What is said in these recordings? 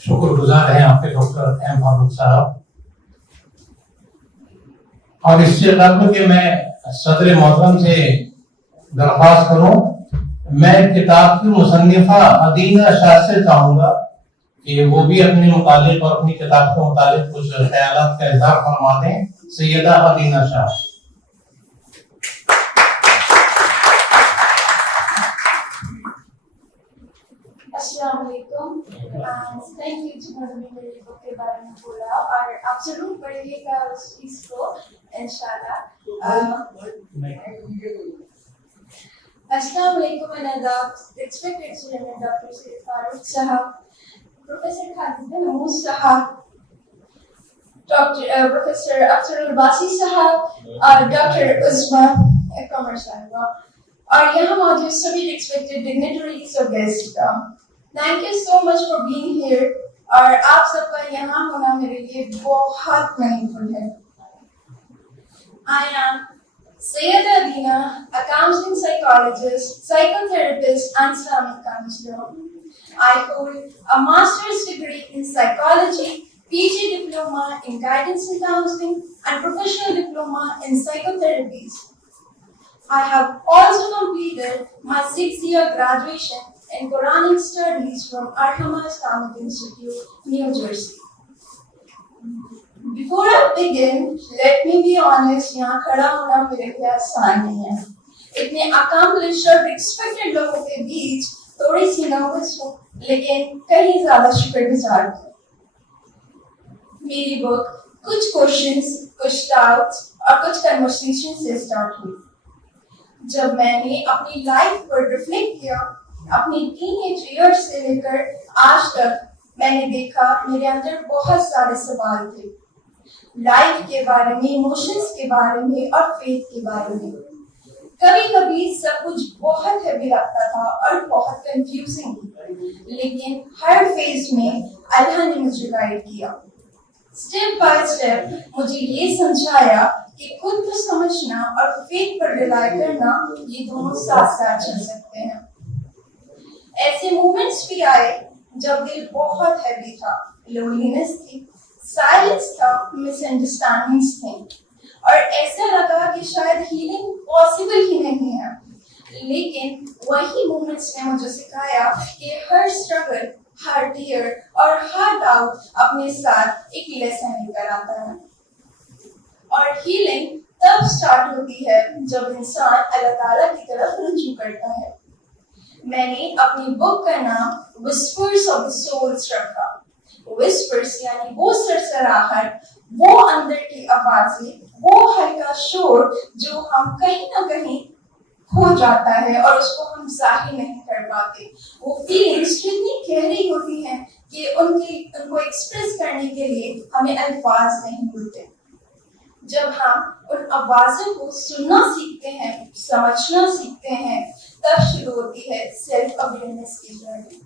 शुक्रगुजार हैं आपके डॉक्टर एम फारूक साहब। और इससे कबल कि मैं सदर मोहतरम से दरख्वास्त करूं, मैं किताब की मुसन्निफा अदीना शाह से चाहूंगा कि वो भी अपने मुतालिक और अपनी किताब के मुतालिक कुछ ख्यालात का इज़हार फरमा दें। सैयदा अदीना शाह। अस्सलाम वालेकुम, थैंक यू जिन्होंने मेरी बुक के बारे में बोला, और आप जरूर पढ़िएगा उस चीज को इंशाल्लाह। अस्सलाम वालेकुम and adab, respected student Dr. Sayyid Farooq Sahab, Professor Khalid Mahmood Sahab, Professor Akhtar Basi Sahab, और Dr. Uzma Qamar Sahiba, और यहाँ मौजूद सभी respected dignitaries और guests का thank you so much for being here. और आप सबका यहाँ होना मेरे लिए बहुत मीनिंगफुल है। I am Sayyida Adina, a counseling psychologist, psychotherapist, and Islamic counselor. I hold a master's degree in psychology, PG diploma in guidance and counseling, and professional diploma in psychotherapies. I have also completed my 6-year graduation in Quranic studies from Arhama Islamic Institute, New Jersey. Before I begin, let me be honest, यहाँ खड़ा होना मेरे लिए आसान नहीं है। इतने accomplished और respected लोगों के बीच थोड़ी सी नर्वस हूँ, लेकिन कहीं ज्यादा शुक्रगुजार हूँ। मेरी बुक कुछ क्वेश्चंस, कुछ डाउट्स और कुछ कन्वर्सेशन से स्टार्ट हुई। जब मैंने अपनी लाइफ पर रिफ्लेक्ट किया, अपनी टीनेज ईयर्स से लेकर आज तक, मैंने देखा मेरे अंदर बहुत सारे सवाल थे, लाइफ के बारे में, इमोशंस के बारे में और फेथ के बारे में। कभी कभी सब कुछ बहुत हैवी लगता था और बहुत कंफ्यूजिंग, लेकिन हर फेज में अल्लाह ने मुझे गाइड किया। स्टेप बाय स्टेप मुझे ये समझाया कि खुद को समझना और फेथ पर रिलाई करना, ये दोनों साथ साथ चल सकते हैं। ऐसे मोमेंट्स भी आए जब दिल बहुत हैवी था, लोनलीनेस थी, साइलेंस था, मिसअंडरस्टैंडिंग्स थी, और ऐसा लगा कि शायद हीलिंग पॉसिबल ही नहीं है। लेकिन वही मोमेंट्स ने मुझे सिखाया कि हर स्ट्रगल, हर टीयर और हर डाउट अपने साथ एक लेसन लेकर आता है। और हीलिंग तब स्टार्ट होती है जब इंसान अल्लाह ताला की तरफ रुजू करता है। मैंने अपनी बुक का नाम विस्पर्स ऑफ द सोल्स रखा। विस्पर्स यानी वो सरसराहट, वो अंदर की आवाजें, वो हल्का शोर जो हम कहीं ना कहीं खो जाता है और उसको हम जाहिर नहीं कर पाते। वो फीलिंग्स जितनी गहरी होती हैं कि उनको एक्सप्रेस करने के लिए हमें अल्फाज नहीं मिलते। जब हम उन आवाज़ों को सुनना सीखते हैं, समझना सीखते हैं, तब शुरू होती है सेल्फ अवेयरनेस की जर्नी।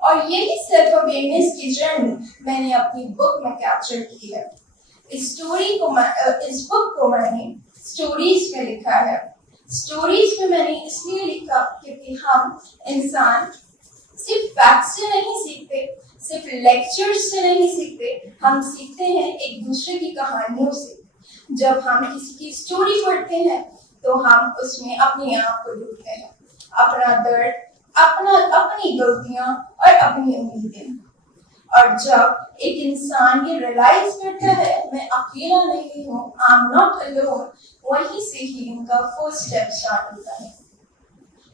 और यही सेल्फ अवेयरनेस की जर्नी मैंने अपनी बुक में कैप्चर की है। इस बुक को मैंने स्टोरीज में लिखा है। स्टोरीज में मैंने इसलिए लिखा क्योंकि हम इंसान सिर्फ फैक्ट से नहीं सीखते, सिर्फ लेक्चर्स से नहीं सीखते, हम सीखते हैं एक दूसरे की कहानियों से। जब हम किसी की स्टोरी पढ़ते हैं तो हम उसमें अपने आप को ढूंढते हैं, अपना दर्द, अपनी गलतियां और अपनी उम्मीदें। और जब एक इंसान ये रियलाइज करता है मैं अकेला नहीं हूँ, आई एम नॉट अलोन, वहीं से हीलिंग का फर्स्ट स्टेप स्टार्ट होता है।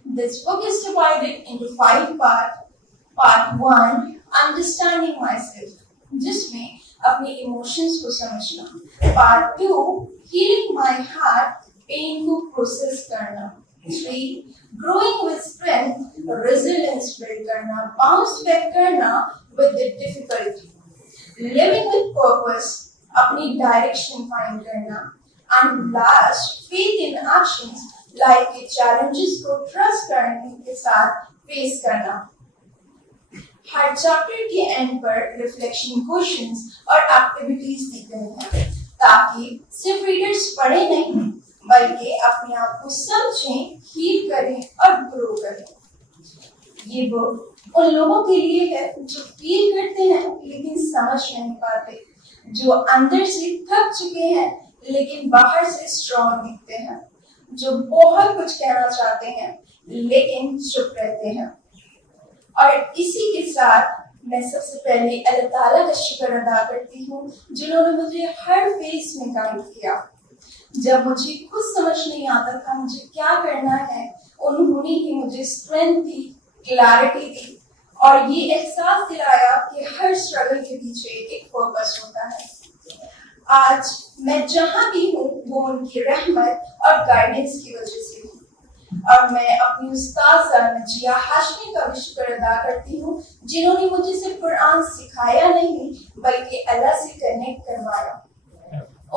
This book is divided into 5 parts. Part 1, understanding myself, जिसमें अपने इमोशंस को समझना। Part 2, healing my heart, pen को प्रोसेस करना। 3, growing with strength, resilience build करना, bounce back करना with the difficulty, living with purpose, अपनी डायरेक्शन फाइंड करना, and last, faith in actions, life के चैलेंजेस को ट्रस्ट करने के साथ फेस करना। हर चैप्टर के एंड पर रिफ्लेक्शन क्वेश्चंस और एक्टिविटीज दी गई हैं ताकि सिर्फ रीडर्स पढ़े नहीं बल्कि अपने आप को समझें, हील करें और ग्रो करें। ये बुक उन लोगों के लिए है जो फील करते हैं समझ नहीं पाते, जो अंदर से थक चुके हैं लेकिन बाहर से स्ट्रॉन्ग दिखते हैं, जो बहुत कुछ कहना चाहते हैं लेकिन चुप रहते हैं। और इसी के साथ मैं सबसे पहले अल्लाह ताला का शुक्र अदा करती हूँ जिन्होंने मुझे हर फेस में गाइड किया। जब मुझे खुद समझ नहीं आता था मुझे क्या करना है, उन्होंने ही मुझे स्ट्रेंथ दी, क्लैरिटी दी और ये एहसास दिलाया कि हर स्ट्रगल के पीछे एक पर्पस होता है। आज मैं जहाँ भी हूँ वो उनकी रहमत और गाइडेंस की वजह से हूँ। और मैं अपनी उस्ताद नजिया हाशमी का भी शुक्र अदा करती हूँ जिन्होंने मुझे सिर्फ कुरान सिखाया नहीं बल्कि अल्लाह से कनेक्ट करवाया।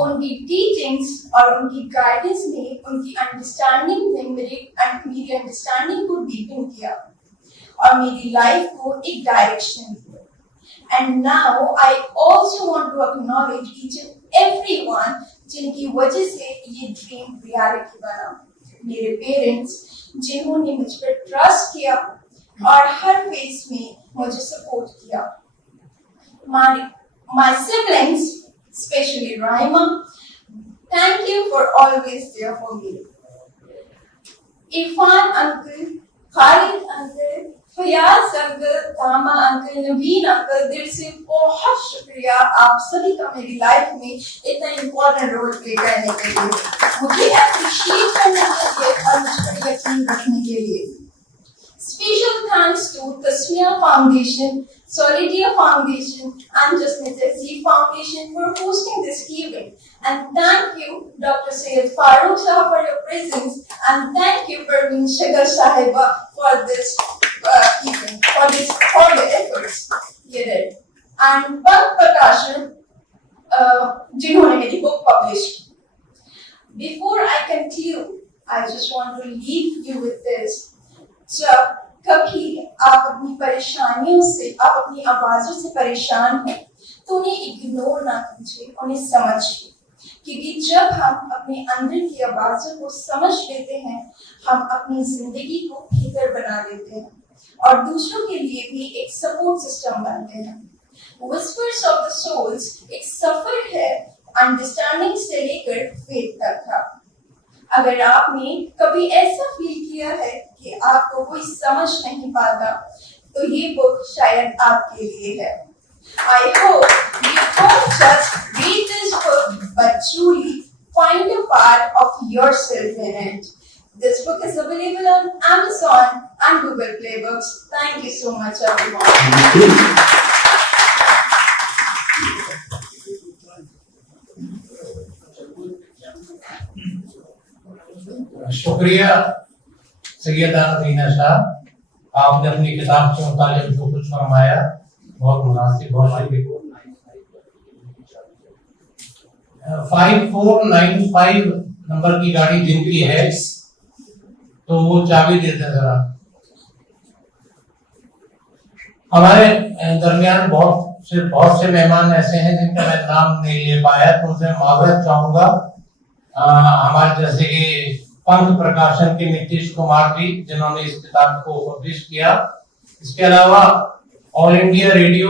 उनकी टीचिंग्स और उनकी गाइडेंस ने उनकी अंडरस्टैंडिंग ने मेरी अंडरस्टैंडिंग को डीपन किया और मेरी लाइफ को एक direction the. And now I also want to acknowledge each and everyone जिनकी वजह से ये ड्रीम रियलिटी बना। मेरे पेरेंट्स जिन्होंने मुझ पर ट्रस्ट किया और हर फेस में मुझे सपोर्ट किया। My siblings, especially Raima, thank you for always there for me. Irfan uncle, Khalid uncle, Fayaz uncle, Tama uncle, Naveen uncle, दिल से बहुत शुक्रिया आप सभी का मेरी लाइफ में इतना इम्पोर्टेंट रोल प्ले करने के लिए, मुझे अप्रिशिएट करने के लिए और मुझ पर यकीन रखने के लिए। Special thanks to Tasmiya Foundation, Solidia Foundation and Justness SC Foundation for hosting this event. And thank you Dr. Syed Farooq Shah for your presence and thank you Parveen Shagar Sahiba for this event, for the efforts you did. And Pank Prakashan जिन्होंने मेरी book publish की. Before I conclude, I just want to leave you with this. जब कभी आप अपनी परेशानियों से, आप अपनी आवाजों से परेशान हो तो उन्हें इग्नोर ना कीजिए, उन्हें समझिए, क्योंकि जब हम अपने अंदर की आवाजों को समझ लेते हैं हम अपनी जिंदगी को बेहतर बना देते हैं और दूसरों के लिए भी एक सपोर्ट सिस्टम बनते हैं। Whispers of the Souls एक सफर है अंडरस्टैंडिंग से लेकर फेथ तक का। अगर आपने कभी ऐसा फील किया है कि आपको कोई समझ नहीं पाता तो ये बुक शायद आपके लिए है। I hope you don't just read this book but truly find a part of yourself in it. This book is available on Amazon and Google Play Books. Thank you so much everyone. शुक्रिया सैयदा नदीना शाह, आपने अपनी किताब के मुतालिक जो कुछ फरमाया बहुत मुनासिब, बहुत शुक्रिया। 5495 नंबर की गाड़ी जिनकी है तो वो चाबी देते जरा। हमारे दरमियान बहुत से मेहमान ऐसे हैं जिनका मैं नाम नहीं ले पाया तो उनसे माजरत चाहूंगा। हमारे जैसे कि पंख प्रकाशन के नीतीश कुमार जी जिन्होंने इस किताब को पब्लिश किया, इसके अलावा all India radio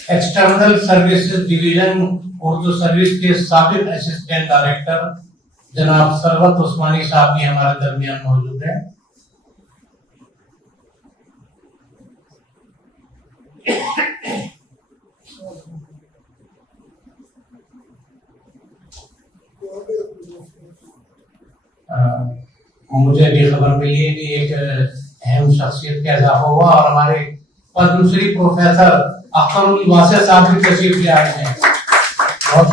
external services division Urdu service के साबिक असिस्टेंट डायरेक्टर जनाब सरवत उस्मानी साहब भी हमारे दरमियान मौजूद हैं। मुझे भी खबर मिली है कि एक अहम शख्सियत का इजाफा हुआ और हमारे पद्मश्री प्रोफेसर अख्तरुल वासिफ साहब भी तशरीफ ले आए हैं। बहुत